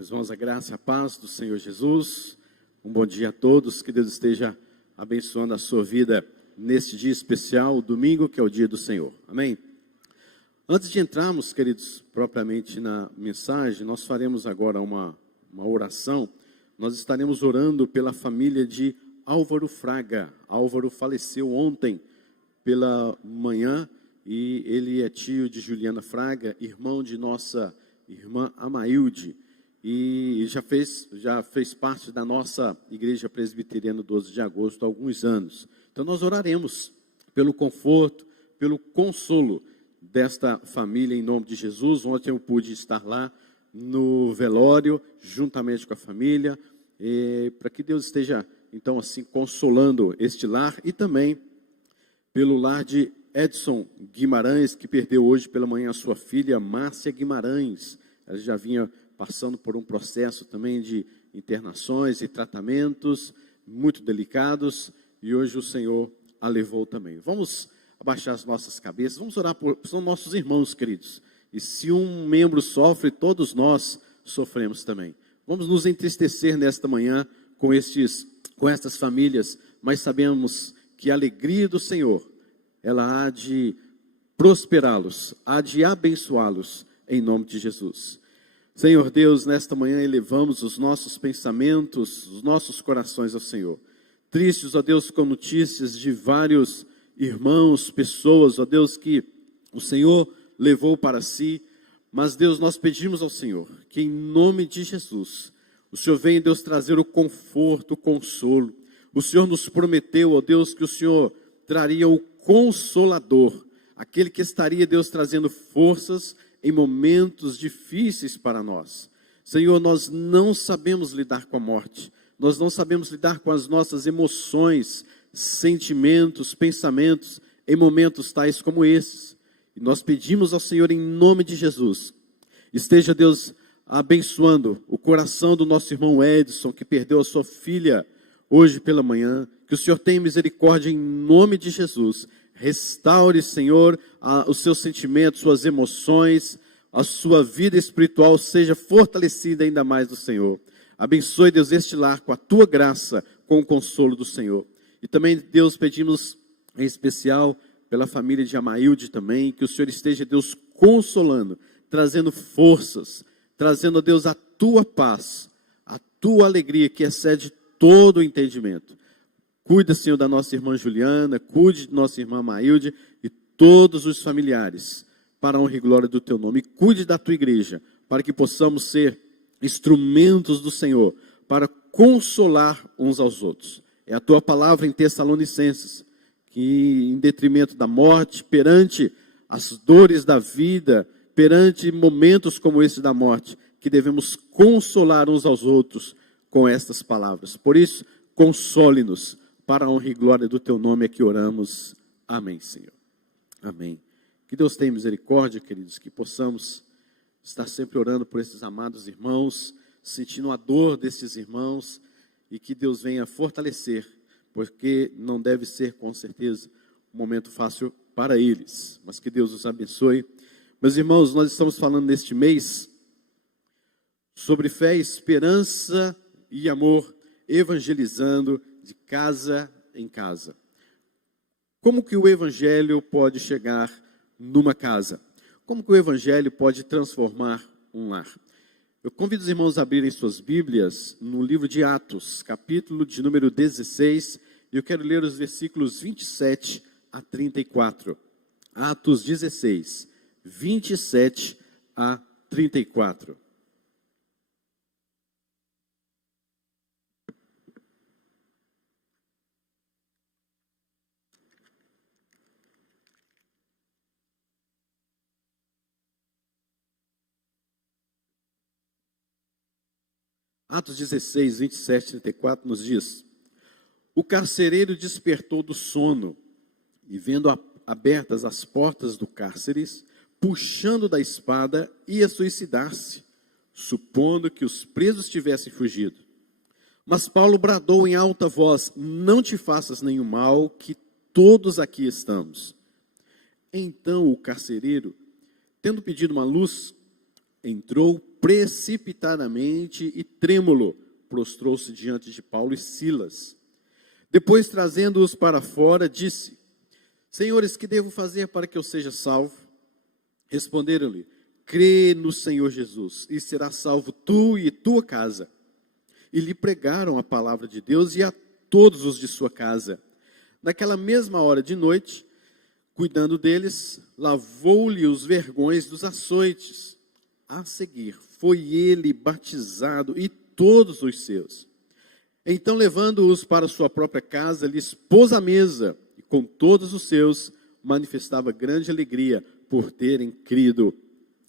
Meus irmãos, a graça e a paz do Senhor Jesus. Um bom dia a todos, que Deus esteja abençoando a sua vida neste dia especial, domingo, que é o dia do Senhor. Amém? Antes de entrarmos, queridos, propriamente na mensagem, nós faremos agora uma oração. Nós estaremos orando pela família de Álvaro Fraga. Álvaro faleceu ontem pela manhã e ele é tio de Juliana Fraga, irmão de nossa irmã Amailde. E já fez parte da nossa igreja presbiteriana 12 de agosto há alguns anos. Então nós oraremos pelo conforto, pelo consolo desta família em nome de Jesus. Ontem eu pude estar lá no velório, juntamente com a família, para que Deus esteja então assim consolando este lar, e também pelo lar de Edson Guimarães, que perdeu hoje pela manhã a sua filha Márcia Guimarães. Ela já vinha passando por um processo também de internações e tratamentos muito delicados, e hoje o Senhor a levou também. Vamos abaixar as nossas cabeças, vamos orar são nossos irmãos queridos, e se um membro sofre, todos nós sofremos também. Vamos nos entristecer nesta manhã com estas famílias, mas sabemos que a alegria do Senhor, ela há de prosperá-los, há de abençoá-los em nome de Jesus. Senhor Deus, nesta manhã elevamos os nossos pensamentos, os nossos corações ao Senhor. Tristes, ó Deus, com notícias de vários irmãos, pessoas, ó Deus, que o Senhor levou para si. Mas, Deus, nós pedimos ao Senhor que, em nome de Jesus, o Senhor venha, Deus, trazer o conforto, o consolo. O Senhor nos prometeu, ó Deus, que o Senhor traria o Consolador, aquele que estaria, Deus, trazendo forças em momentos difíceis para nós. Senhor, nós não sabemos lidar com a morte, nós não sabemos lidar com as nossas emoções, sentimentos, pensamentos, em momentos tais como esses. E nós pedimos ao Senhor, em nome de Jesus, esteja, Deus, abençoando o coração do nosso irmão Edson, que perdeu a sua filha hoje pela manhã. Que o Senhor tenha misericórdia em nome de Jesus. Restaure, Senhor, os seus sentimentos, suas emoções, a sua vida espiritual seja fortalecida ainda mais do Senhor. Abençoe, Deus, este lar com a tua graça, com o consolo do Senhor. E também, Deus, pedimos em especial pela família de Amailde também, que o Senhor esteja, Deus, consolando, trazendo forças, trazendo, Deus, a tua paz, a tua alegria que excede todo o entendimento. Cuida, Senhor, da nossa irmã Juliana, cuide de nossa irmã Maílde e todos os familiares, para a honra e glória do teu nome. E cuide da tua igreja, para que possamos ser instrumentos do Senhor, para consolar uns aos outros. É a tua palavra em Tessalonicenses, que em detrimento da morte, perante as dores da vida, perante momentos como esse da morte, que devemos consolar uns aos outros com estas palavras. Por isso, console-nos. Para a honra e glória do teu nome é que oramos. Amém, Senhor. Amém. Que Deus tenha misericórdia, queridos, que possamos estar sempre orando por esses amados irmãos, sentindo a dor desses irmãos, e que Deus venha fortalecer, porque não deve ser, com certeza, um momento fácil para eles, mas que Deus os abençoe. Meus irmãos, nós estamos falando neste mês sobre fé, esperança e amor, evangelizando de casa em casa. Como que o evangelho pode chegar numa casa? Como que o evangelho pode transformar um lar? Eu convido os irmãos a abrirem suas Bíblias no livro de Atos, capítulo de número 16, e eu quero ler os versículos 27 a 34. Atos 16, 27 a 34. Atos 16, 27 e 34 nos diz: o carcereiro despertou do sono e, vendo abertas as portas do cárcere, puxando da espada, ia suicidar-se, supondo que os presos tivessem fugido. Mas Paulo bradou em alta voz: não te faças nenhum mal, que todos aqui estamos. Então o carcereiro, tendo pedido uma luz, entrou precipitadamente e trêmulo, prostrou-se diante de Paulo e Silas. Depois, trazendo-os para fora, disse: Senhores, que devo fazer para que eu seja salvo? Responderam-lhe: Crê no Senhor Jesus, e serás salvo tu e tua casa. E lhe pregaram a palavra de Deus e a todos os de sua casa. Naquela mesma hora de noite, cuidando deles, lavou-lhe os vergões dos açoites. A seguir, foi ele batizado e todos os seus. Então, levando-os para sua própria casa, lhes pôs a mesa, e com todos os seus, manifestava grande alegria por terem crido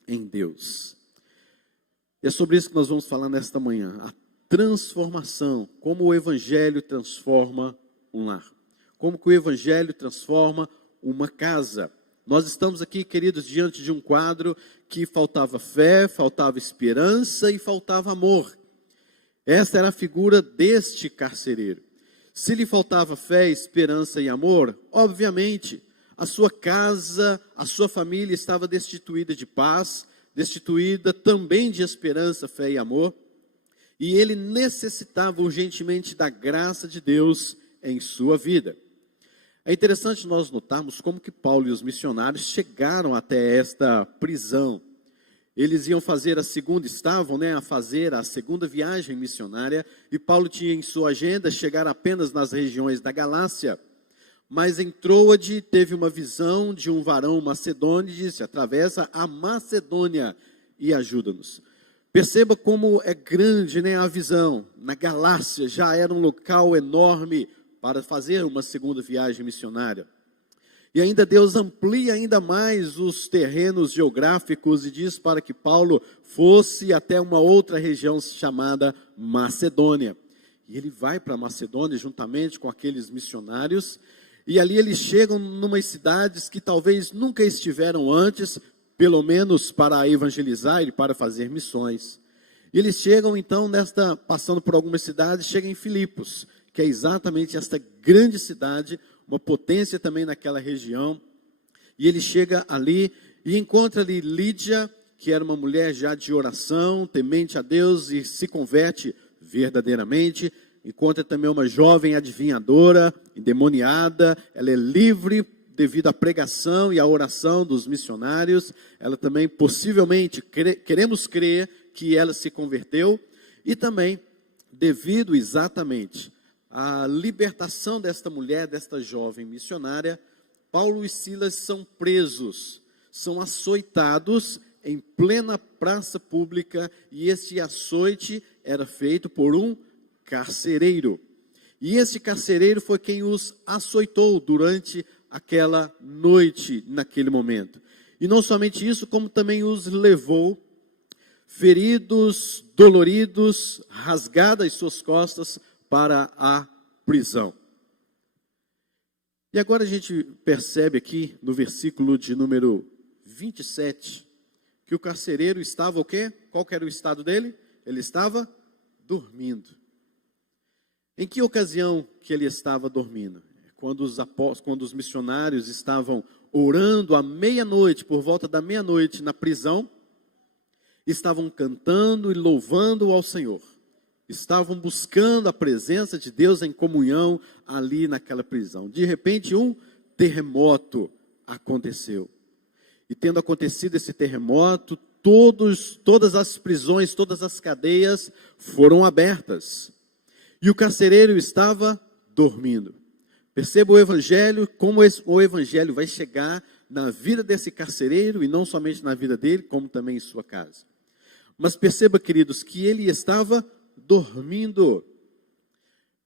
em Deus. E é sobre isso que nós vamos falar nesta manhã. A transformação, como o Evangelho transforma um lar. Como que o Evangelho transforma uma casa. Nós estamos aqui, queridos, diante de um quadro que faltava fé, faltava esperança e faltava amor. Esta era a figura deste carcereiro. Se lhe faltava fé, esperança e amor, obviamente, a sua casa, a sua família estava destituída de paz, destituída também de esperança, fé e amor, e ele necessitava urgentemente da graça de Deus em sua vida. É interessante nós notarmos como que Paulo e os missionários chegaram até esta prisão. Eles iam fazer a fazer a segunda viagem missionária, e Paulo tinha em sua agenda chegar apenas nas regiões da Galácia. Mas em Troade teve uma visão de um varão macedônio e disse: atravessa a Macedônia e ajuda-nos. Perceba como é grande, a visão. Na Galácia já era um local enorme para fazer uma segunda viagem missionária. E ainda Deus amplia ainda mais os terrenos geográficos e diz para que Paulo fosse até uma outra região chamada Macedônia. E ele vai para Macedônia juntamente com aqueles missionários, e ali eles chegam numas cidades que talvez nunca estiveram antes, pelo menos para evangelizar e para fazer missões. E eles chegam então, passando por algumas cidades, chegam em Filipos, que é exatamente esta grande cidade, uma potência também naquela região. E ele chega ali e encontra ali Lídia, que era uma mulher já de oração, temente a Deus, e se converte verdadeiramente. Encontra também uma jovem adivinhadora, endemoniada. Ela é livre devido à pregação e à oração dos missionários. Ela também, possivelmente, queremos crer que ela se converteu. E também, devido exatamente à libertação desta mulher, desta jovem missionária, Paulo e Silas são presos, são açoitados em plena praça pública, e esse açoite era feito por um carcereiro. E esse carcereiro foi quem os açoitou durante aquela noite, naquele momento. E não somente isso, como também os levou feridos, doloridos, rasgadas suas costas, para a prisão. E agora a gente percebe aqui no versículo de número 27, que o carcereiro estava o quê? Qual que era o estado dele? Ele estava dormindo. Em que ocasião que ele estava dormindo? Quando os missionários estavam orando à meia-noite, por volta da meia-noite na prisão, estavam cantando e louvando ao Senhor. Estavam buscando a presença de Deus em comunhão ali naquela prisão. De repente, um terremoto aconteceu. E tendo acontecido esse terremoto, todas as prisões, todas as cadeias foram abertas. E o carcereiro estava dormindo. Perceba o Evangelho, como o Evangelho vai chegar na vida desse carcereiro, e não somente na vida dele, como também em sua casa. Mas perceba, queridos, que ele estava dormindo.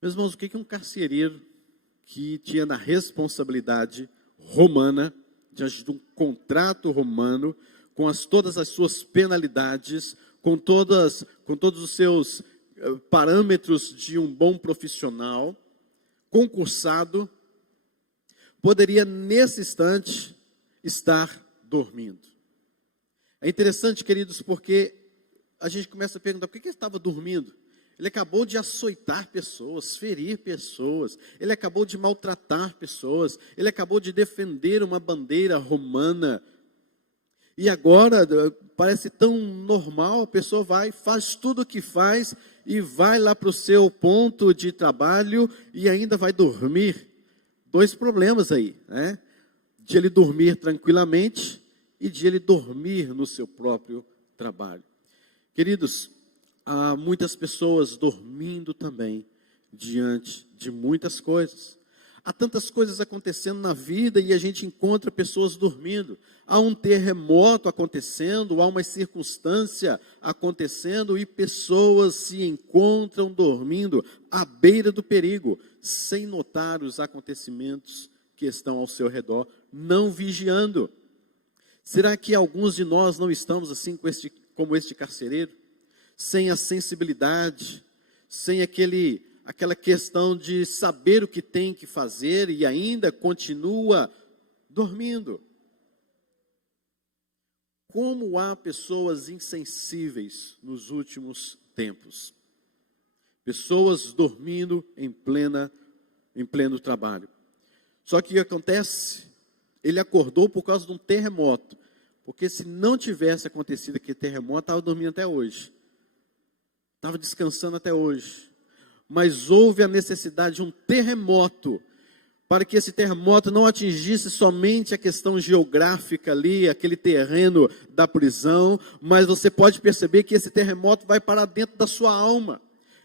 Meus irmãos, o que um carcereiro que tinha na responsabilidade romana, diante de um contrato romano, com todas as suas penalidades, com todos os seus parâmetros de um bom profissional, concursado, poderia nesse instante estar dormindo? É interessante, queridos, porque a gente começa a perguntar: por que ele estava dormindo? Ele acabou de açoitar pessoas, ferir pessoas, ele acabou de maltratar pessoas, ele acabou de defender uma bandeira romana. E agora parece tão normal, a pessoa vai, faz tudo o que faz e vai lá para o seu ponto de trabalho e ainda vai dormir. Dois problemas aí, né? De ele dormir tranquilamente e de ele dormir no seu próprio trabalho. Queridos, há muitas pessoas dormindo também diante de muitas coisas. Há tantas coisas acontecendo na vida e a gente encontra pessoas dormindo. Há um terremoto acontecendo, há uma circunstância acontecendo e pessoas se encontram dormindo à beira do perigo, sem notar os acontecimentos que estão ao seu redor, não vigiando. Será que alguns de nós não estamos assim como este carcereiro? Sem a sensibilidade, sem aquela questão de saber o que tem que fazer e ainda continua dormindo. Como há pessoas insensíveis nos últimos tempos. Pessoas dormindo em pleno trabalho. Só que o que acontece? Ele acordou por causa de um terremoto. Porque se não tivesse acontecido aquele terremoto, estava dormindo até hoje. Estava descansando até hoje. Mas houve a necessidade de um terremoto, para que esse terremoto não atingisse somente a questão geográfica ali, aquele terreno da prisão, mas você pode perceber que esse terremoto vai para dentro da sua alma,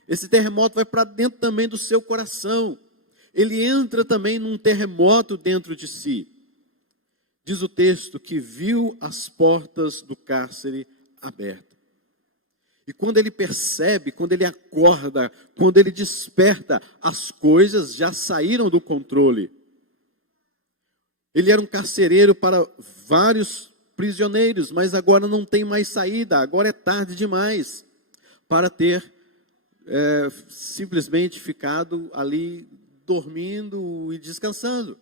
esse terremoto vai para dentro também do seu coração, ele entra também num terremoto dentro de si. Diz o texto que viu as portas do cárcere abertas. E quando ele percebe, quando ele acorda, quando ele desperta, as coisas já saíram do controle. Ele era um carcereiro para vários prisioneiros, mas agora não tem mais saída, agora é tarde demais para ter simplesmente ficado ali dormindo e descansando.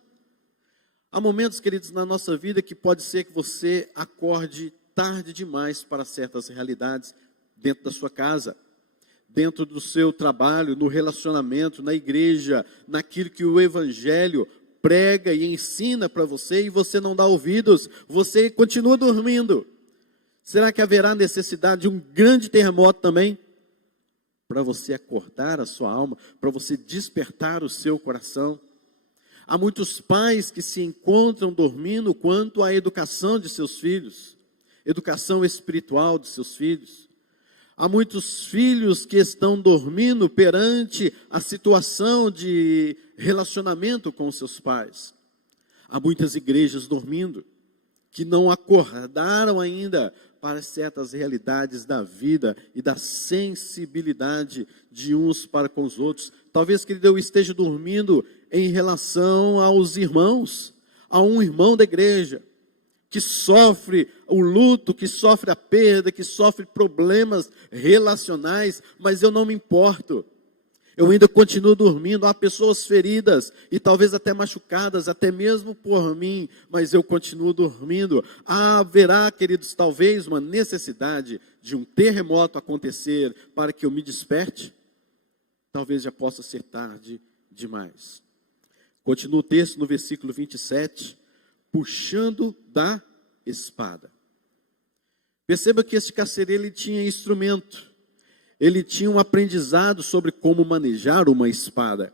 Há momentos, queridos, na nossa vida que pode ser que você acorde tarde demais para certas realidades, dentro da sua casa, dentro do seu trabalho, no relacionamento, na igreja, naquilo que o Evangelho prega e ensina para você e você não dá ouvidos, você continua dormindo. Será que haverá necessidade de um grande terremoto também? Para você acordar a sua alma, para você despertar o seu coração. Há muitos pais que se encontram dormindo quanto à educação de seus filhos, educação espiritual de seus filhos. Há muitos filhos que estão dormindo perante a situação de relacionamento com seus pais. Há muitas igrejas dormindo, que não acordaram ainda para certas realidades da vida e da sensibilidade de uns para com os outros. Talvez, querido, eu esteja dormindo em relação aos irmãos, a um irmão da igreja, que sofre o luto, que sofre a perda, que sofre problemas relacionais, mas eu não me importo. Eu ainda continuo dormindo. Há pessoas feridas e talvez até machucadas, até mesmo por mim, mas eu continuo dormindo. Haverá, queridos, talvez uma necessidade de um terremoto acontecer para que eu me desperte? Talvez já possa ser tarde demais. Continua o texto no versículo 27. Puxando da espada. Perceba que este carcereiro, ele tinha instrumento, ele tinha um aprendizado sobre como manejar uma espada,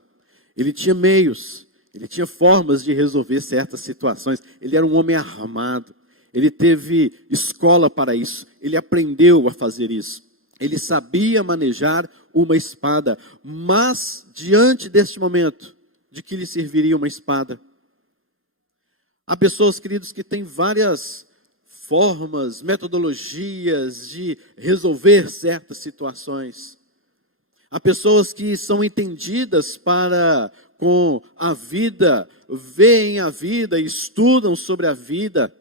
ele tinha meios, ele tinha formas de resolver certas situações, ele era um homem armado, ele teve escola para isso, ele aprendeu a fazer isso, ele sabia manejar uma espada, mas diante deste momento, de que lhe serviria uma espada? Há pessoas, queridos, que têm várias formas, metodologias de resolver certas situações. Há pessoas que são entendidas com a vida, veem a vida, estudam sobre a vida,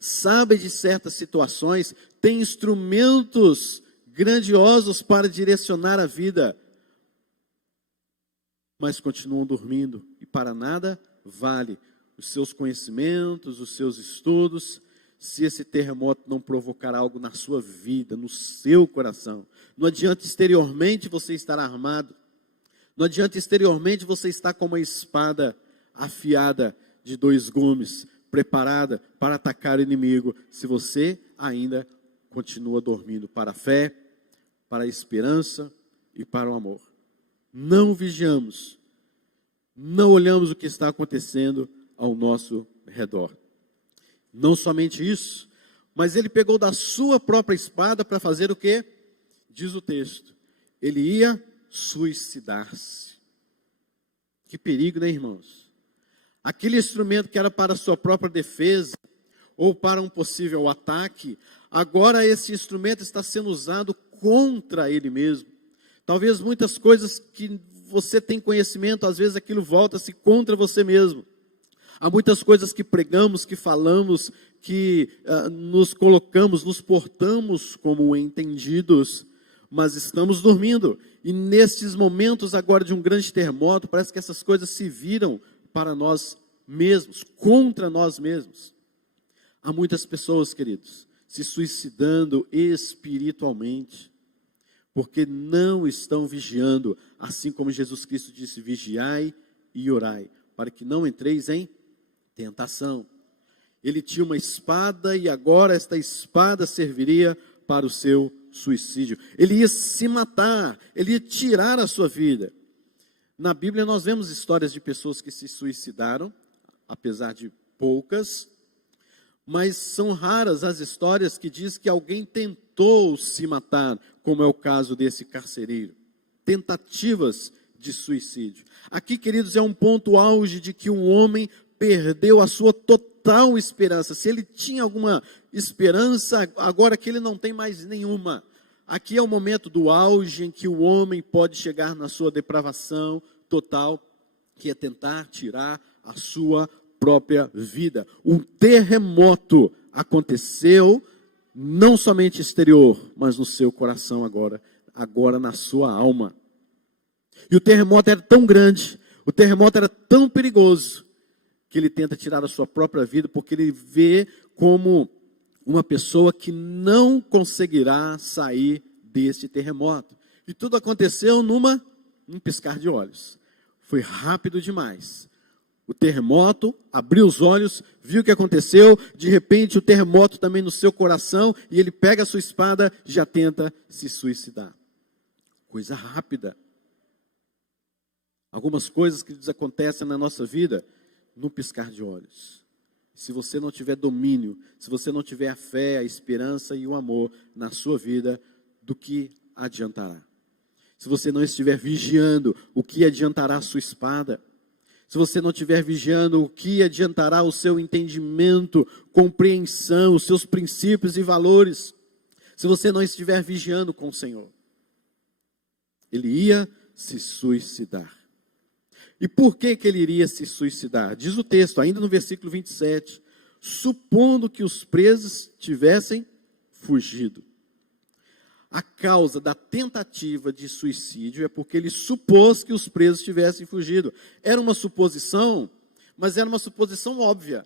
sabem de certas situações, têm instrumentos grandiosos para direcionar a vida, mas continuam dormindo e para nada vale os seus conhecimentos, os seus estudos, se esse terremoto não provocar algo na sua vida, no seu coração. Não adianta exteriormente você estar armado, não adianta exteriormente você estar com uma espada afiada de 2 gumes, preparada para atacar o inimigo, se você ainda continua dormindo para a fé, para a esperança e para o amor. Não vigiamos, não olhamos o que está acontecendo ao nosso redor. Não somente isso, mas ele pegou da sua própria espada para fazer o quê? Diz o texto, ele ia suicidar-se. Que perigo, né, irmãos? Aquele instrumento que era para a sua própria defesa, ou para um possível ataque, agora esse instrumento está sendo usado contra ele mesmo. Talvez muitas coisas que você tem conhecimento, às vezes aquilo volta-se contra você mesmo. Há muitas coisas que pregamos, que falamos, que nos colocamos, nos portamos como entendidos, mas estamos dormindo. E nestes momentos agora de um grande terremoto, parece que essas coisas se viram para nós mesmos, contra nós mesmos. Há muitas pessoas, queridos, se suicidando espiritualmente, porque não estão vigiando, assim como Jesus Cristo disse, vigiai e orai, para que não entreis em tentação. Ele tinha uma espada e agora esta espada serviria para o seu suicídio. Ele ia se matar, ele ia tirar a sua vida. Na Bíblia nós vemos histórias de pessoas que se suicidaram, apesar de poucas, mas são raras as histórias que diz que alguém tentou se matar, como é o caso desse carcereiro. Tentativas de suicídio. Aqui, queridos, é um ponto auge de que um homem perdeu a sua total esperança. Se ele tinha alguma esperança, agora que ele não tem mais nenhuma. Aqui é o momento do auge em que o homem pode chegar na sua depravação total, que é tentar tirar a sua própria vida. Um terremoto aconteceu, não somente exterior, mas no seu coração agora na sua alma. E o terremoto era tão grande, o terremoto era tão perigoso, que ele tenta tirar a sua própria vida, porque ele vê como uma pessoa que não conseguirá sair desse terremoto. E tudo aconteceu num piscar de olhos. Foi rápido demais. O terremoto abriu os olhos, viu o que aconteceu, de repente o terremoto também no seu coração, e ele pega a sua espada e já tenta se suicidar. Coisa rápida. Algumas coisas que acontecem na nossa vida, no piscar de olhos. Se você não tiver domínio, se você não tiver a fé, a esperança e o amor na sua vida, do que adiantará? Se você não estiver vigiando, o que adiantará a sua espada? Se você não estiver vigiando, o que adiantará o seu entendimento, compreensão, os seus princípios e valores? Se você não estiver vigiando com o Senhor. Ele ia se suicidar. E por que ele iria se suicidar? Diz o texto, ainda no versículo 27, supondo que os presos tivessem fugido. A causa da tentativa de suicídio é porque ele supôs que os presos tivessem fugido. Era uma suposição, mas era uma suposição óbvia.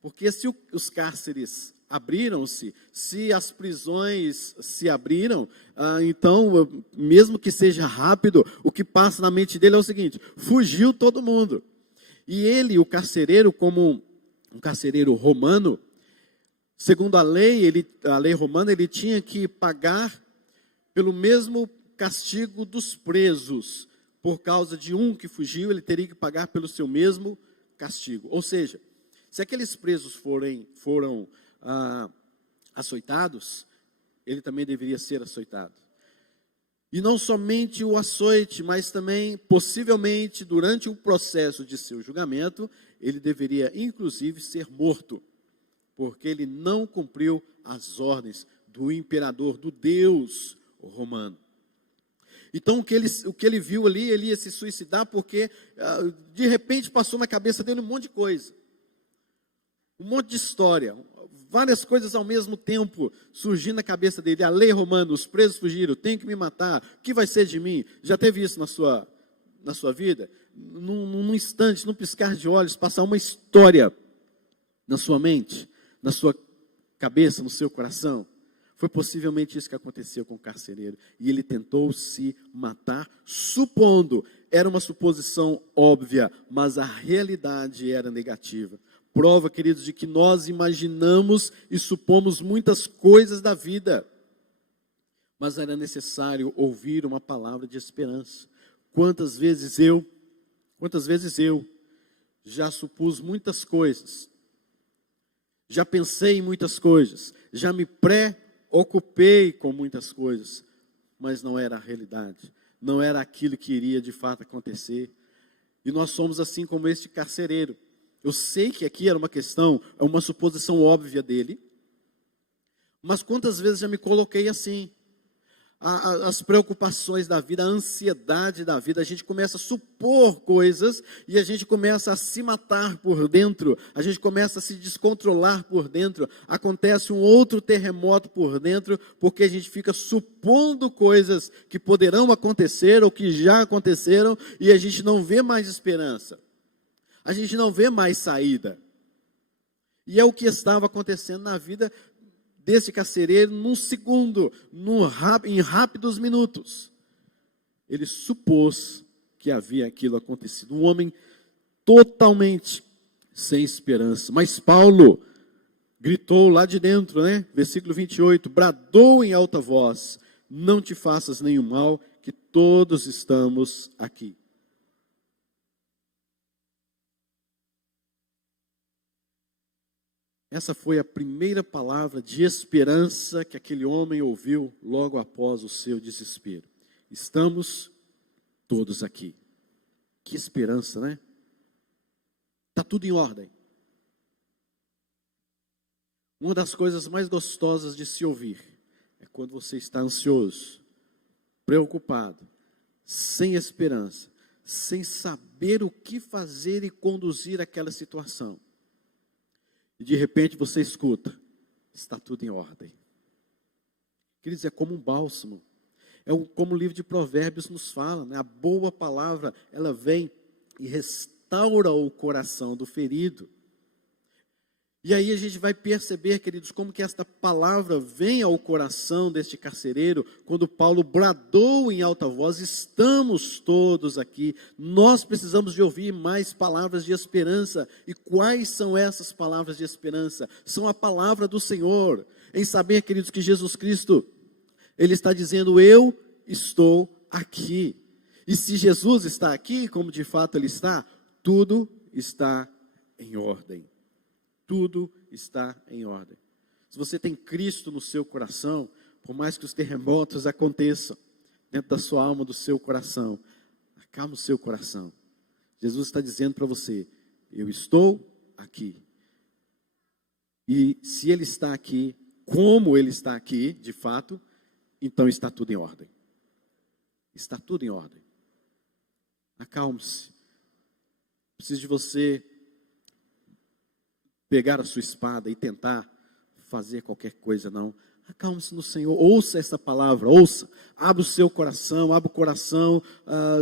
Porque se os cárceres abriram-se, se as prisões se abriram, então, mesmo que seja rápido, o que passa na mente dele é o seguinte, fugiu todo mundo. E ele, o carcereiro, como um carcereiro romano, segundo a lei romana, ele tinha que pagar pelo mesmo castigo dos presos. Por causa de um que fugiu, ele teria que pagar pelo seu mesmo castigo. Ou seja, se aqueles presos foram açoitados, ele também deveria ser açoitado. E não somente o açoite, mas também, possivelmente, durante o processo de seu julgamento, ele deveria, inclusive, ser morto, porque ele não cumpriu as ordens do imperador, do Deus romano. Então, o que ele viu ali, ele ia se suicidar, porque, de repente, passou na cabeça dele um monte de coisa. Um monte de história, várias coisas ao mesmo tempo surgindo na cabeça dele. A lei romana, os presos fugiram, tenho que me matar, o que vai ser de mim? Já teve isso na sua vida? Num instante, num piscar de olhos, passar uma história na sua mente, na sua cabeça, no seu coração. Foi possivelmente isso que aconteceu com o carcereiro. E ele tentou se matar, supondo, era uma suposição óbvia, mas a realidade era negativa. Prova, queridos, de que nós imaginamos e supomos muitas coisas da vida. Mas era necessário ouvir uma palavra de esperança. Quantas vezes eu já supus muitas coisas, já pensei em muitas coisas, já me preocupei com muitas coisas, mas não era a realidade, não era aquilo que iria de fato acontecer. E nós somos assim como este carcereiro. Eu sei que aqui era uma questão, é uma suposição óbvia dele, mas quantas vezes já me coloquei assim? As preocupações da vida, a ansiedade da vida, a gente começa a supor coisas e a gente começa a se matar por dentro, a gente começa a se descontrolar por dentro, acontece um outro terremoto por dentro, porque a gente fica supondo coisas que poderão acontecer ou que já aconteceram e a gente não vê mais esperança, a gente não vê mais saída. E é o que estava acontecendo na vida desse carcereiro num segundo, em rápidos minutos. Ele supôs que havia aquilo acontecido. Um homem totalmente sem esperança. Mas Paulo gritou lá de dentro, Versículo 28, bradou em alta voz, não te faças nenhum mal, que todos estamos aqui. Essa foi a primeira palavra de esperança que aquele homem ouviu logo após o seu desespero. Estamos todos aqui. Que esperança, né? Está tudo em ordem. Uma das coisas mais gostosas de se ouvir é quando você está ansioso, preocupado, sem esperança, sem saber o que fazer e conduzir aquela situação. E de repente você escuta, está tudo em ordem. Queridos, é como um bálsamo. Como o livro de Provérbios nos fala, A boa palavra, ela vem e restaura o coração do ferido. E aí a gente vai perceber, queridos, como que esta palavra vem ao coração deste carcereiro, quando Paulo bradou em alta voz, estamos todos aqui, nós precisamos de ouvir mais palavras de esperança. E quais são essas palavras de esperança? São a palavra do Senhor, em saber, queridos, que Jesus Cristo, Ele está dizendo, eu estou aqui. E se Jesus está aqui, como de fato Ele está, tudo está em ordem. Tudo está em ordem. Se você tem Cristo no seu coração, por mais que os terremotos aconteçam dentro da sua alma, do seu coração, acalma o seu coração. Jesus está dizendo para você, eu estou aqui. E se Ele está aqui, como Ele está aqui, de fato, então está tudo em ordem. Está tudo em ordem. Acalme-se. Preciso de você pegar a sua espada e tentar fazer qualquer coisa, não. Acalme-se no Senhor, ouça essa palavra, ouça, abra o seu coração, abra o coração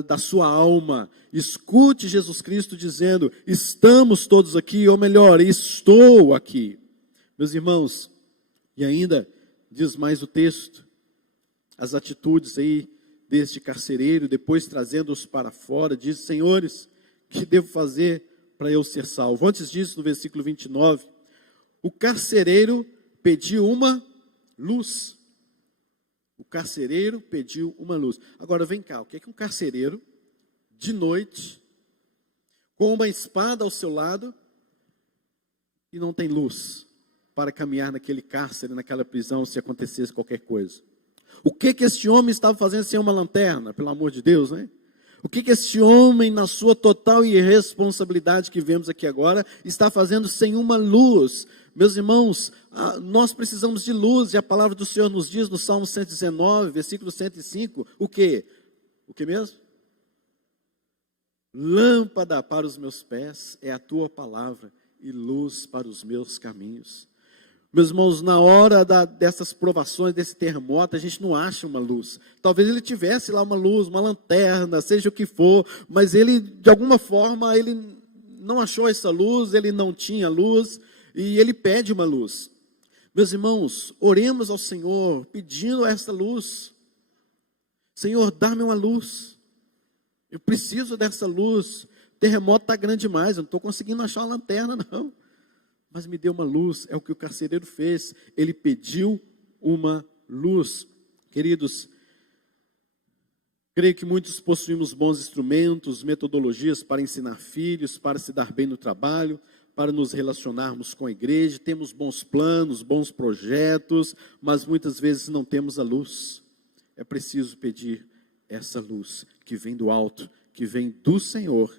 da sua alma, escute Jesus Cristo dizendo, estamos todos aqui, ou melhor, estou aqui. Meus irmãos, e ainda diz mais o texto, as atitudes aí deste carcereiro, depois trazendo-os para fora, diz, senhores, o que devo fazer para eu ser salvo? Antes disso, no versículo 29, o carcereiro pediu uma luz. O carcereiro pediu uma luz. Agora vem cá, o que é que um carcereiro, de noite, com uma espada ao seu lado, e não tem luz para caminhar naquele cárcere, naquela prisão, se acontecesse qualquer coisa? O que que este homem estava fazendo sem uma lanterna, pelo amor de Deus, né? O que este homem, na sua total irresponsabilidade que vemos aqui agora, está fazendo sem uma luz? Meus irmãos, nós precisamos de luz, e a palavra do Senhor nos diz no Salmo 119, versículo 105, o quê? O que mesmo? Lâmpada para os meus pés é a tua palavra, e luz para os meus caminhos. Meus irmãos, na hora dessas provações, desse terremoto, a gente não acha uma luz. Talvez ele tivesse lá uma luz, uma lanterna, seja o que for, mas ele, de alguma forma, ele não achou essa luz, ele não tinha luz, e ele pede uma luz. Meus irmãos, oremos ao Senhor, pedindo essa luz. Senhor, dá-me uma luz. Eu preciso dessa luz. O terremoto está grande demais, eu não estou conseguindo achar uma lanterna, não. mas me dê uma luz. É o que o carcereiro fez, ele pediu uma luz. Queridos, creio que muitos possuímos bons instrumentos, metodologias para ensinar filhos, para se dar bem no trabalho, para nos relacionarmos com a igreja, temos bons planos, bons projetos, mas muitas vezes não temos a luz. É preciso pedir essa luz que vem do alto, que vem do Senhor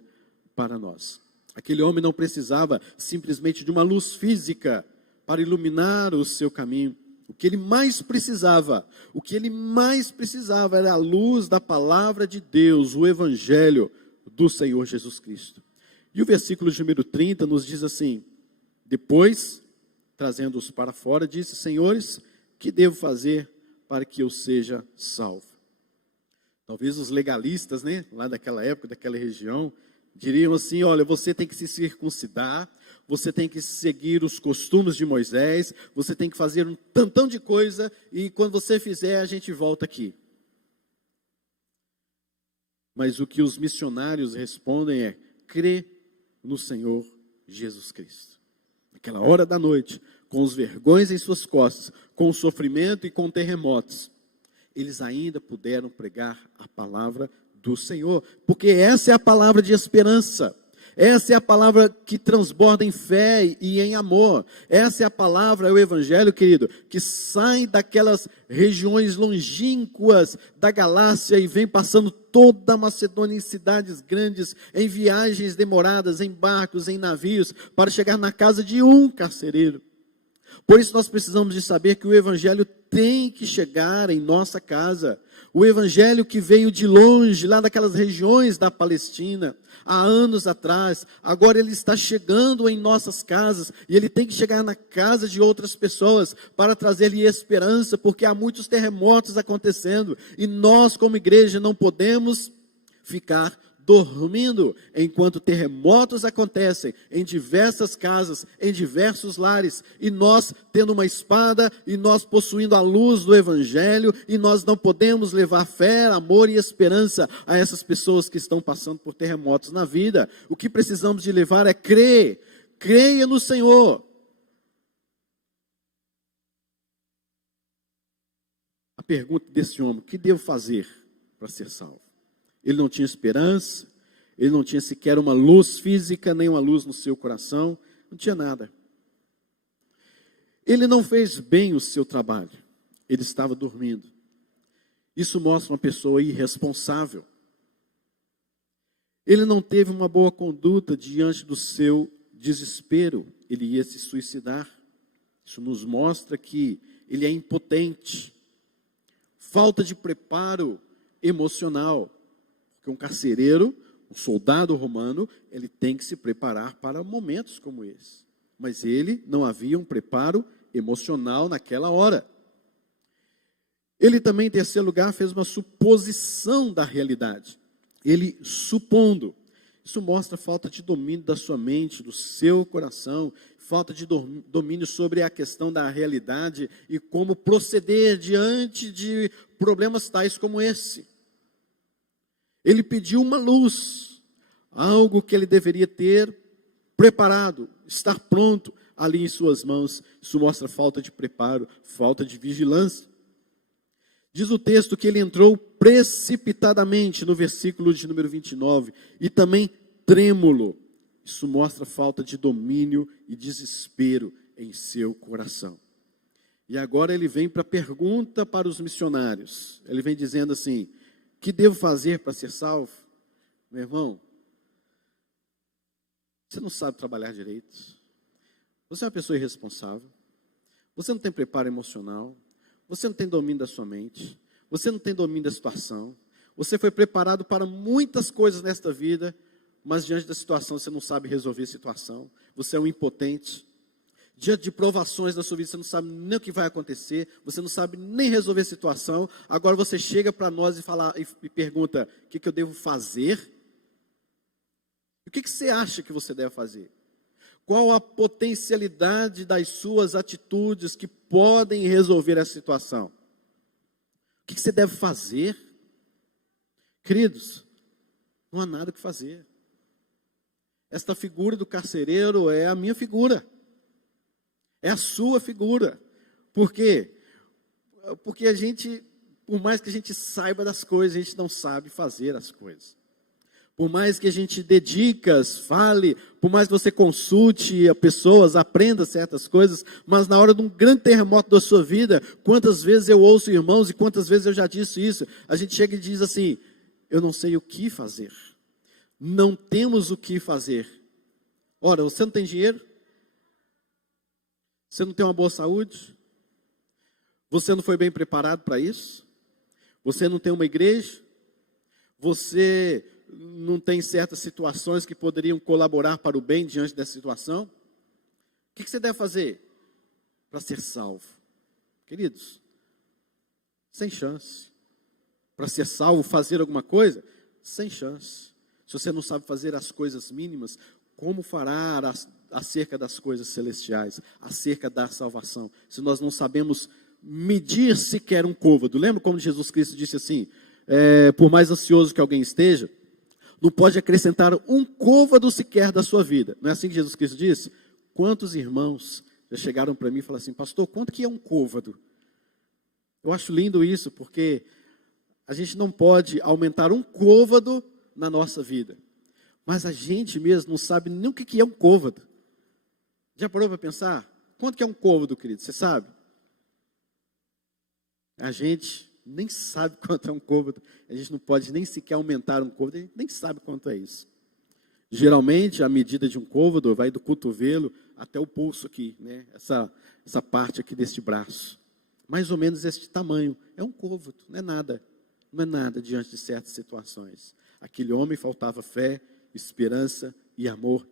para nós. Aquele homem não precisava simplesmente de uma luz física para iluminar o seu caminho. O que ele mais precisava era a luz da palavra de Deus, o evangelho do Senhor Jesus Cristo. E o versículo de número 30 nos diz assim: depois, trazendo-os para fora, disse: Senhores, que devo fazer para que eu seja salvo? Talvez os legalistas, lá daquela época, daquela região, diriam assim: olha, você tem que se circuncidar, você tem que seguir os costumes de Moisés, você tem que fazer um tantão de coisa, e quando você fizer, a gente volta aqui. Mas o que os missionários respondem é: crê no Senhor Jesus Cristo. Naquela hora da noite, com os vergões em suas costas, com o sofrimento e com terremotos, eles ainda puderam pregar a palavra do Senhor, porque essa é a palavra de esperança, essa é a palavra que transborda em fé e em amor, essa é a palavra, é o evangelho, querido, que sai daquelas regiões longínquas da Galácia e vem passando toda a Macedônia em cidades grandes, em viagens demoradas, em barcos, em navios, para chegar na casa de um carcereiro. Por isso nós precisamos de saber que o evangelho tem que chegar em nossa casa. O evangelho que veio de longe, lá daquelas regiões da Palestina, há anos atrás, agora ele está chegando em nossas casas, e ele tem que chegar na casa de outras pessoas, para trazer-lhe esperança, porque há muitos terremotos acontecendo, e nós como igreja não podemos ficar dormindo, enquanto terremotos acontecem em diversas casas, em diversos lares, e nós tendo uma espada, e nós possuindo a luz do evangelho, e nós não podemos levar fé, amor e esperança a essas pessoas que estão passando por terremotos na vida. O que precisamos de levar é crer, creia no Senhor. A pergunta desse homem: o que devo fazer para ser salvo? Ele não tinha esperança, ele não tinha sequer uma luz física, nem uma luz no seu coração, não tinha nada. Ele não fez bem o seu trabalho, ele estava dormindo. Isso mostra uma pessoa irresponsável. Ele não teve uma boa conduta diante do seu desespero, ele ia se suicidar. Isso nos mostra que ele é impotente, falta de preparo emocional. Porque um carcereiro, um soldado romano, ele tem que se preparar para momentos como esse. Mas ele não havia um preparo emocional naquela hora. Ele também, em terceiro lugar, fez uma suposição da realidade. Ele supondo. Isso mostra falta de domínio da sua mente, do seu coração, falta de domínio sobre a questão da realidade e como proceder diante de problemas tais como esse. Ele pediu uma luz, algo que ele deveria ter preparado, estar pronto ali em suas mãos. Isso mostra falta de preparo, falta de vigilância. Diz o texto que ele entrou precipitadamente, no versículo de número 29, e também trêmulo. Isso mostra falta de domínio e desespero em seu coração. E agora ele vem para a pergunta para os missionários. Ele vem dizendo assim: o que devo fazer para ser salvo? Meu irmão, você não sabe trabalhar direito. Você é uma pessoa irresponsável. Você não tem preparo emocional. Você não tem domínio da sua mente. Você não tem domínio da situação. Você foi preparado para muitas coisas nesta vida, mas diante da situação você não sabe resolver a situação. Você é um impotente. Diante de provações na sua vida, você não sabe nem o que vai acontecer, você não sabe nem resolver a situação. Agora você chega para nós e pergunta: o que eu devo fazer? O que você acha que você deve fazer? Qual a potencialidade das suas atitudes que podem resolver a situação? O que você deve fazer? Queridos, não há nada o que fazer. Esta figura do carcereiro é a minha figura. É a sua figura. Por quê? Porque a gente, por mais que a gente saiba das coisas, a gente não sabe fazer as coisas. Por mais que a gente dedique, fale, por mais que você consulte a pessoas, aprenda certas coisas, mas na hora de um grande terremoto da sua vida, quantas vezes eu ouço irmãos e quantas vezes eu já disse isso, a gente chega e diz assim, eu não sei o que fazer, não temos o que fazer. Ora, você não tem dinheiro? Você não tem uma boa saúde? Você não foi bem preparado para isso? Você não tem uma igreja? Você não tem certas situações que poderiam colaborar para o bem diante dessa situação? O que você deve fazer para ser salvo? Queridos, sem chance. Para ser salvo, fazer alguma coisa? Sem chance. Se você não sabe fazer as coisas mínimas, como fará acerca das coisas celestiais, acerca da salvação? Se nós não sabemos medir sequer um côvado. Lembra como Jesus Cristo disse assim, por mais ansioso que alguém esteja, não pode acrescentar um côvado sequer da sua vida. Não é assim que Jesus Cristo disse? Quantos irmãos já chegaram para mim e falaram assim, pastor, quanto que é um côvado? Eu acho lindo isso, porque a gente não pode aumentar um côvado na nossa vida. Mas a gente mesmo não sabe nem o que é um côvado. Já parou para pensar? Quanto que é um côvado, querido? Você sabe? A gente nem sabe quanto é um côvado, a gente não pode nem sequer aumentar um côvado, a gente nem sabe quanto é isso. Geralmente, a medida de um côvado vai do cotovelo até o pulso aqui, né? Essa parte aqui deste braço. Mais ou menos este tamanho. É um côvado, não é nada diante de certas situações. Aquele homem faltava fé, esperança e amor.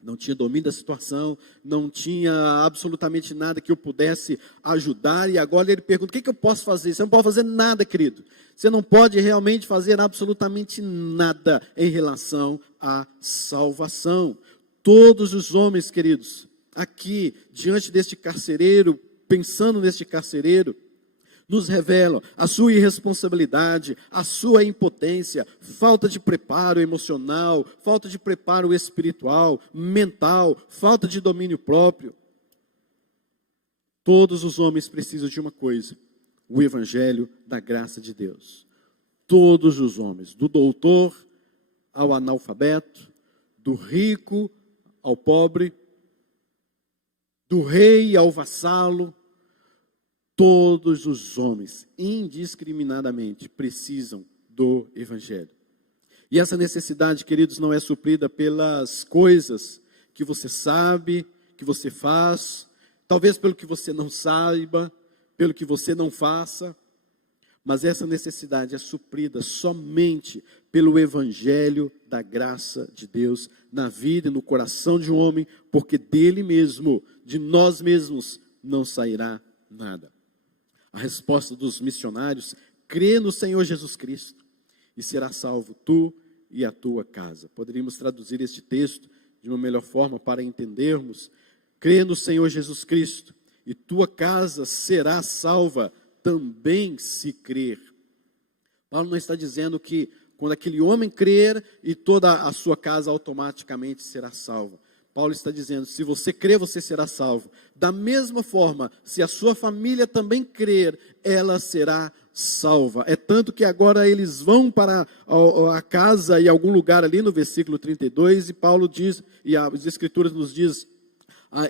Não tinha domínio da situação, não tinha absolutamente nada que eu pudesse ajudar, e agora ele pergunta, o que eu posso fazer? Você não pode fazer nada, querido. Você não pode realmente fazer absolutamente nada em relação à salvação. Todos os homens, queridos, aqui, diante deste carcereiro, pensando neste carcereiro, nos revelam a sua irresponsabilidade, a sua impotência, falta de preparo emocional, falta de preparo espiritual, mental, falta de domínio próprio. Todos os homens precisam de uma coisa, o evangelho da graça de Deus. Todos os homens, do doutor ao analfabeto, do rico ao pobre, do rei ao vassalo, todos os homens, indiscriminadamente, precisam do evangelho. E essa necessidade, queridos, não é suprida pelas coisas que você sabe, que você faz, talvez pelo que você não saiba, pelo que você não faça, mas essa necessidade é suprida somente pelo evangelho da graça de Deus na vida e no coração de um homem, porque dele mesmo, de nós mesmos, não sairá nada. A resposta dos missionários, crê no Senhor Jesus Cristo e será salvo tu e a tua casa. Poderíamos traduzir este texto de uma melhor forma para entendermos, crê no Senhor Jesus Cristo e tua casa será salva também se crer. Paulo não está dizendo que quando aquele homem crer e toda a sua casa automaticamente será salva. Paulo está dizendo, se você crer, você será salvo. Da mesma forma, se a sua família também crer, ela será salva. É tanto que agora eles vão para a casa, em algum lugar ali no versículo 32, e Paulo diz, e as escrituras nos diz,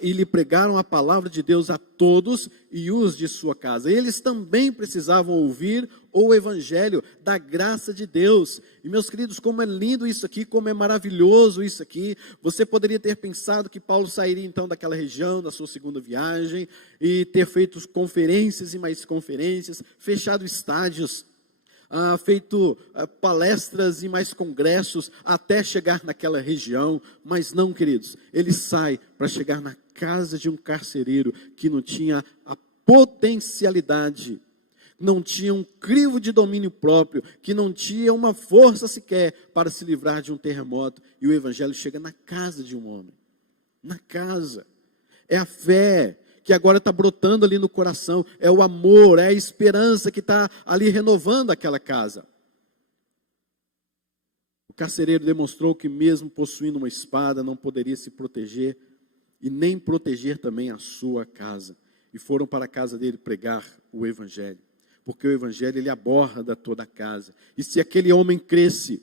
e lhe pregaram a palavra de Deus a todos e os de sua casa. Eles também precisavam ouvir o evangelho da graça de Deus. E meus queridos, como é lindo isso aqui, como é maravilhoso isso aqui. Você poderia ter pensado que Paulo sairia então daquela região, da sua segunda viagem, e ter feito conferências e mais conferências, fechado estádios, feito palestras e mais congressos até chegar naquela região, mas não, queridos, ele sai para chegar na casa de um carcereiro que não tinha a potencialidade, não tinha um crivo de domínio próprio, que não tinha uma força sequer para se livrar de um terremoto, e o evangelho chega na casa de um homem, na casa, é a fé que agora está brotando ali no coração, é o amor, é a esperança que está ali renovando aquela casa. O carcereiro demonstrou que mesmo possuindo uma espada, não poderia se proteger, e nem proteger também a sua casa. E foram para a casa dele pregar o evangelho, porque o evangelho ele aborda toda a casa. E se aquele homem cresce,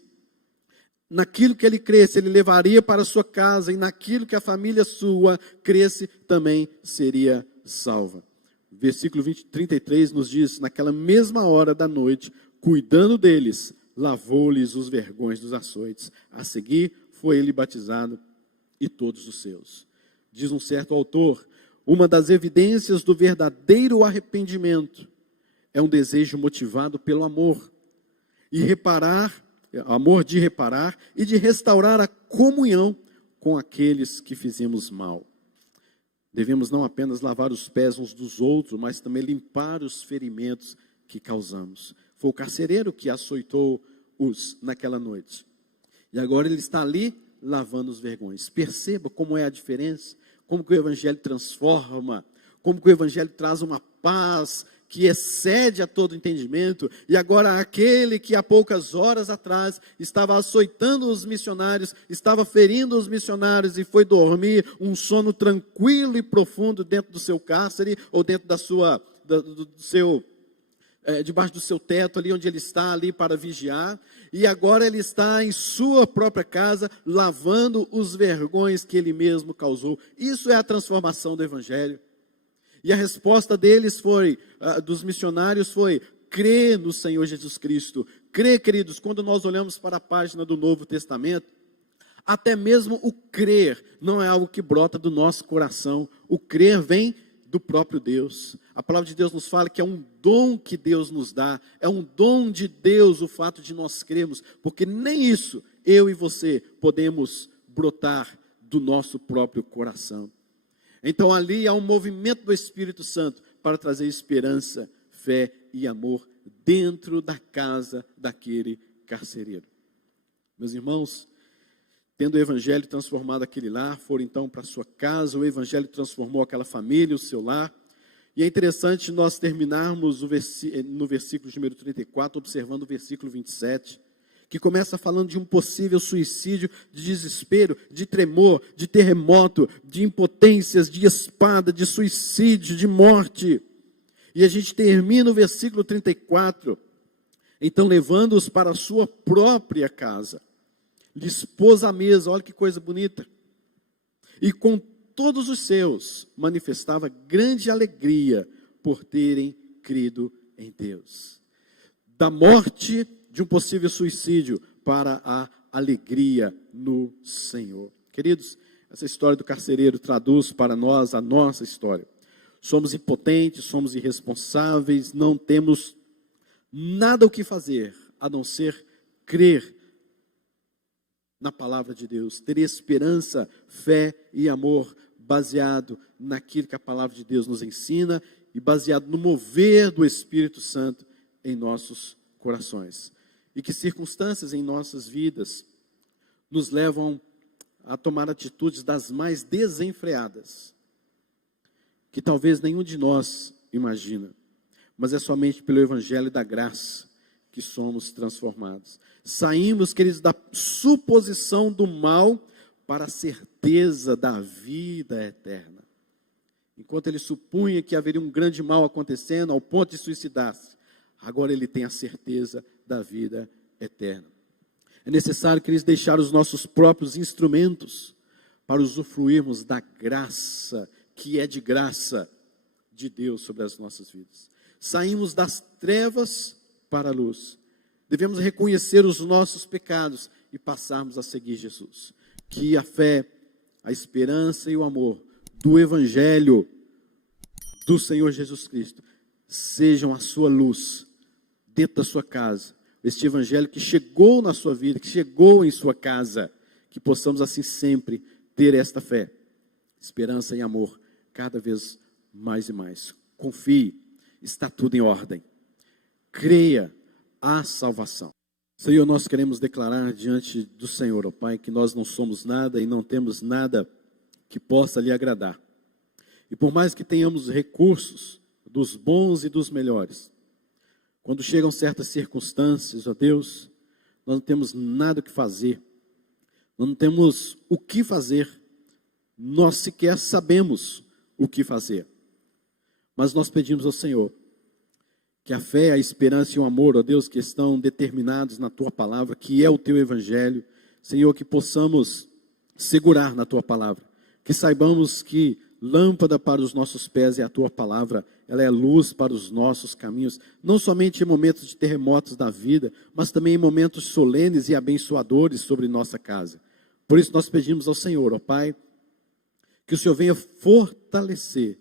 naquilo que ele cresce, ele levaria para a sua casa, e naquilo que a família sua cresce, também seria salva. Versículo 33 nos diz: naquela mesma hora da noite, cuidando deles, lavou-lhes os vergões dos açoites. A seguir, foi ele batizado e todos os seus. Diz um certo autor, uma das evidências do verdadeiro arrependimento é um desejo motivado pelo amor. E amor de reparar e de restaurar a comunhão com aqueles que fizemos mal. Devemos não apenas lavar os pés uns dos outros, mas também limpar os ferimentos que causamos. Foi o carcereiro que açoitou-os naquela noite. E agora ele está ali lavando os vergões. Perceba como é a diferença, como que o evangelho transforma, como que o evangelho traz uma paz que excede a todo entendimento. E agora aquele que há poucas horas atrás estava açoitando os missionários, estava ferindo os missionários e foi dormir um sono tranquilo e profundo dentro do seu cárcere, ou dentro debaixo do seu teto, ali onde ele está, ali para vigiar, e agora ele está em sua própria casa, lavando os vergões que ele mesmo causou. Isso é a transformação do evangelho. E a resposta deles dos missionários foi: crê no Senhor Jesus Cristo. Crê, queridos, quando nós olhamos para a página do Novo Testamento, até mesmo o crer não é algo que brota do nosso coração. O crer vem do próprio Deus. A palavra de Deus nos fala que é um dom que Deus nos dá, é um dom de Deus o fato de nós crermos, porque nem isso eu e você podemos brotar do nosso próprio coração. Então ali há um movimento do Espírito Santo para trazer esperança, fé e amor dentro da casa daquele carcereiro. Meus irmãos, tendo o evangelho transformado aquele lar, foram então para a sua casa, o evangelho transformou aquela família, o seu lar. E é interessante nós terminarmos no versículo de número 34, observando o versículo 27, que começa falando de um possível suicídio, de desespero, de tremor, de terremoto, de impotências, de espada, de suicídio, de morte. E a gente termina o versículo 34, então levando-os para a sua própria casa, lhes pôs à mesa, olha que coisa bonita, e com todos os seus manifestava grande alegria por terem crido em Deus. Da morte de um possível suicídio para a alegria no Senhor. Queridos, essa história do carcereiro traduz para nós a nossa história. Somos impotentes, somos irresponsáveis, não temos nada o que fazer, a não ser crer na palavra de Deus, ter esperança, fé e amor, baseado naquilo que a palavra de Deus nos ensina e baseado no mover do Espírito Santo em nossos corações. E que circunstâncias em nossas vidas nos levam a tomar atitudes das mais desenfreadas, que talvez nenhum de nós imagina, mas é somente pelo Evangelho da graça que somos transformados. Saímos, queridos, da suposição do mal para a certeza da vida eterna. Enquanto ele supunha que haveria um grande mal acontecendo ao ponto de suicidar-se, agora ele tem a certeza da vida eterna. É necessário, queridos, deixar os nossos próprios instrumentos para usufruirmos da graça, que é de graça de Deus sobre as nossas vidas. Saímos das trevas para a luz. Devemos reconhecer os nossos pecados e passarmos a seguir Jesus. Que a fé, a esperança e o amor do Evangelho do Senhor Jesus Cristo sejam a sua luz dentro da sua casa. Este Evangelho que chegou na sua vida, que chegou em sua casa, que possamos assim sempre ter esta fé, esperança e amor cada vez mais e mais. Confie, está tudo em ordem. Creia, há salvação. Senhor, nós queremos declarar diante do Senhor, ó Pai, que nós não somos nada e não temos nada que possa lhe agradar. E por mais que tenhamos recursos dos bons e dos melhores, quando chegam certas circunstâncias, ó Deus, nós não temos nada o que fazer, nós não temos o que fazer, nós sequer sabemos o que fazer. Mas nós pedimos ao Senhor que a fé, a esperança e o amor, ó Deus, que estão determinados na Tua palavra, que é o Teu Evangelho, Senhor, que possamos segurar na Tua palavra, que saibamos que lâmpada para os nossos pés é a Tua palavra, ela é luz para os nossos caminhos, não somente em momentos de terremotos da vida, mas também em momentos solenes e abençoadores sobre nossa casa. Por isso nós pedimos ao Senhor, ó Pai, que o Senhor venha fortalecer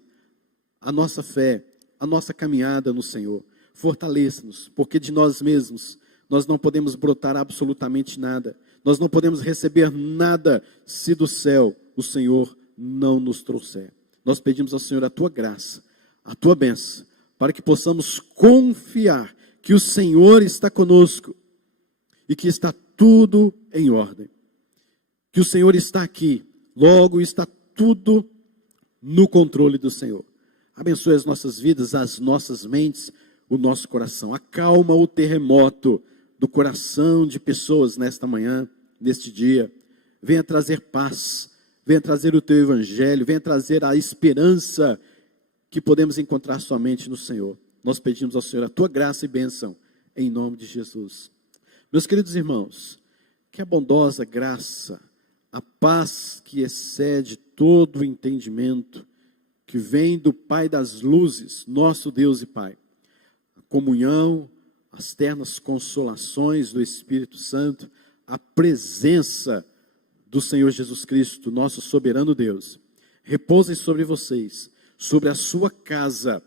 a nossa fé, a nossa caminhada no Senhor. Fortaleça-nos, porque de nós mesmos nós não podemos brotar absolutamente nada. Nós não podemos receber nada se do céu o Senhor não nos trouxer. Nós pedimos ao Senhor a Tua graça, a Tua bênção, para que possamos confiar que o Senhor está conosco e que está tudo em ordem. Que o Senhor está aqui, logo está tudo no controle do Senhor. Abençoe as nossas vidas, as nossas mentes, o nosso coração. Acalma o terremoto do coração de pessoas nesta manhã, neste dia. Venha trazer paz, venha trazer o Teu Evangelho, venha trazer a esperança que podemos encontrar somente no Senhor. Nós pedimos ao Senhor a Tua graça e bênção, em nome de Jesus. Meus queridos irmãos, que a bondosa graça, a paz que excede todo o entendimento, que vem do Pai das luzes, nosso Deus e Pai, a comunhão, as ternas consolações do Espírito Santo, a presença do Senhor Jesus Cristo, nosso soberano Deus, repousem sobre vocês, sobre a sua casa,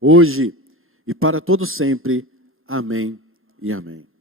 hoje e para todo sempre. Amém e amém.